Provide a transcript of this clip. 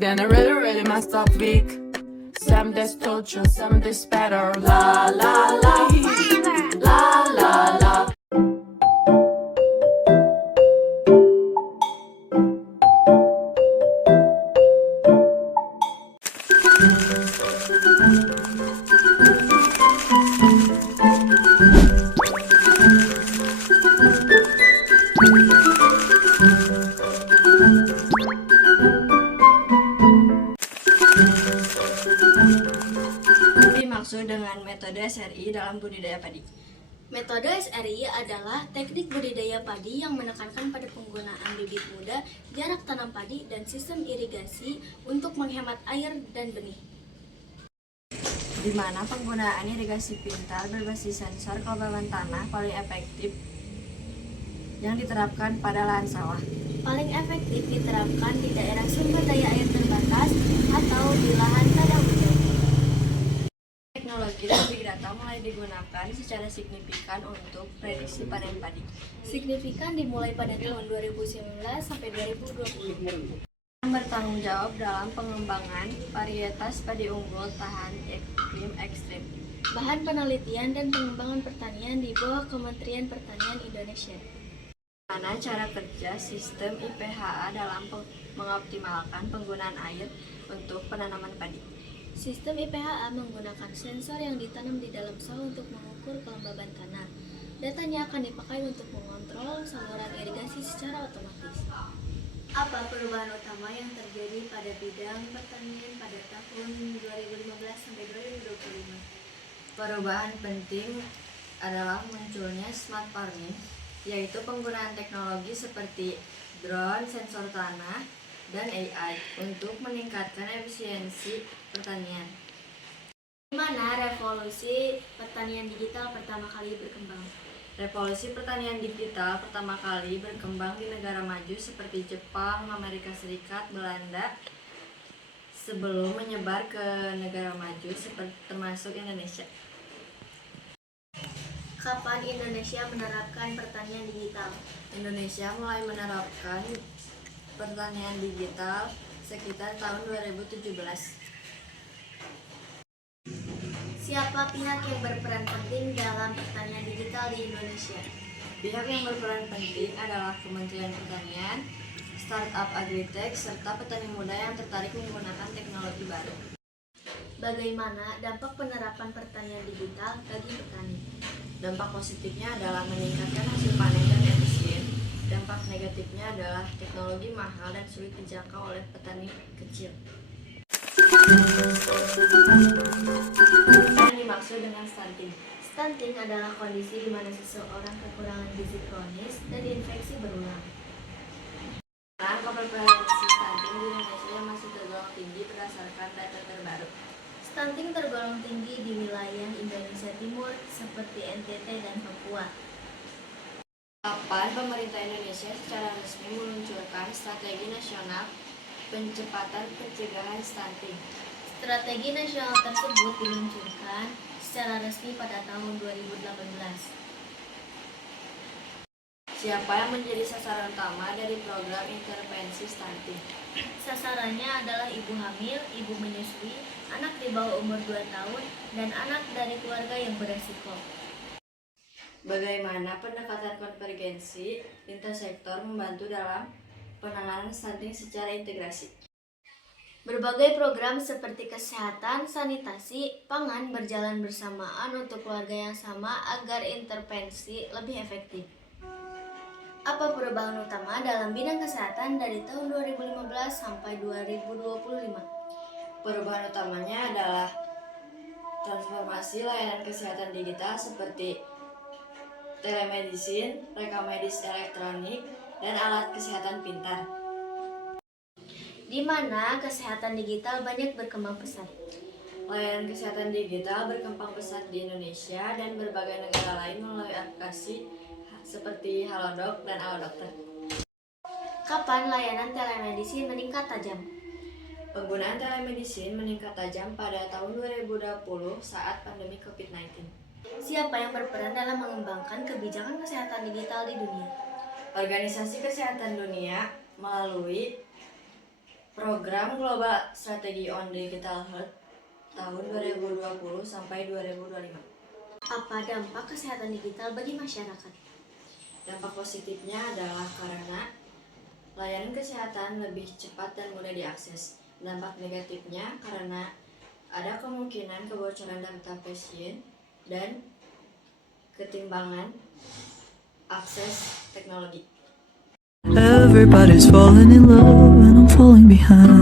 been a really, really messed up week. Some days torture, some days better. La la la, la la la. Dimaksud dengan metode SRI dalam budidaya padi. Metode SRI adalah teknik budidaya padi yang menekankan pada penggunaan bibit muda, jarak tanam padi, dan sistem irigasi untuk menghemat air dan benih. Di mana penggunaan irigasi pintar berbasis sensor kelembaban tanah paling efektif yang diterapkan pada lahan sawah. Paling efektif diterapkan di daerah sumber daya air terbatas atau di lahan ladang hujan. Teknologi dan big data mulai digunakan secara signifikan untuk prediksi panen padi. Signifikan dimulai pada tahun 2019 sampai 2020. Yang bertanggung jawab dalam pengembangan varietas padi unggul tahan iklim ekstrim. Bahan penelitian dan pengembangan pertanian di bawah Kementerian Pertanian Indonesia. Mana cara kerja sistem IPHA dalam mengoptimalkan penggunaan air untuk penanaman padi. Sistem IPHA menggunakan sensor yang ditanam di dalam sawah untuk mengukur kelembaban tanah. Datanya akan dipakai untuk mengontrol saluran irigasi secara otomatis. Apa perubahan utama yang terjadi pada bidang pertanian pada tahun 2015 sampai 2025? Perubahan penting adalah munculnya smart farming, yaitu penggunaan teknologi seperti drone, sensor tanah, dan AI untuk meningkatkan efisiensi pertanian. Di mana revolusi pertanian digital pertama kali berkembang? Revolusi pertanian digital pertama kali berkembang di negara maju seperti Jepang, Amerika Serikat, Belanda, sebelum menyebar ke negara maju termasuk Indonesia. Kapan Indonesia menerapkan pertanian digital? Indonesia mulai menerapkan pertanian digital sekitar tahun 2017. Siapa pihak yang berperan penting dalam pertanian digital di Indonesia? Pihak yang berperan penting adalah Kementerian Pertanian, startup agritech, serta petani muda yang tertarik menggunakan teknologi baru. Bagaimana dampak penerapan pertanian digital bagi petani? Dampak positifnya adalah meningkatkan hasil panen dan efisien. Dampak negatifnya adalah teknologi mahal dan sulit dijangkau oleh petani kecil. Apa yang dimaksud dengan stunting? Stunting adalah kondisi di mana seseorang kekurangan gizi kronis dan infeksi berulang. Angka prevalensi stunting di Indonesia yang masih tergolong tinggi berdasarkan data terbaru. Stunting tergolong tinggi di wilayah Indonesia Timur seperti NTT dan Papua. Kapan pemerintah Indonesia secara resmi meluncurkan strategi nasional pencepatan pencegahan stunting? Strategi nasional tersebut diluncurkan secara resmi pada tahun 2018. Siapa yang menjadi sasaran utama dari program intervensi stunting? Sasarannya adalah ibu hamil, ibu menyusui, anak di bawah umur 2 tahun, dan anak dari keluarga yang beresiko. Bagaimana pendekatan konvergensi lintas sektor membantu dalam penanganan stunting secara integrasi? Berbagai program seperti kesehatan, sanitasi, pangan berjalan bersamaan untuk keluarga yang sama agar intervensi lebih efektif. Apa perubahan utama dalam bidang kesehatan dari tahun 2015 sampai 2025? Perubahan utamanya adalah transformasi layanan kesehatan digital seperti telemedicine, rekam medis elektronik, dan alat kesehatan pintar. Di mana kesehatan digital banyak berkembang pesat. Layanan kesehatan digital berkembang pesat di Indonesia dan berbagai negara lain melalui aplikasi seperti Halodoc dan Alodokter. Kapan layanan telemedicine meningkat tajam? Penggunaan telemedicine meningkat tajam pada tahun 2020 saat pandemi COVID-19. Siapa yang berperan dalam mengembangkan kebijakan kesehatan digital di dunia? Organisasi Kesehatan Dunia melalui Program Global Strategi on Digital Health tahun 2020 sampai 2025. Apa dampak kesehatan digital bagi masyarakat? Dampak positifnya adalah karena layanan kesehatan lebih cepat dan mudah diakses. Dampak negatifnya karena ada kemungkinan kebocoran data pasien dan ketimbangan akses teknologi. Everybody's falling in love and I'm falling behind.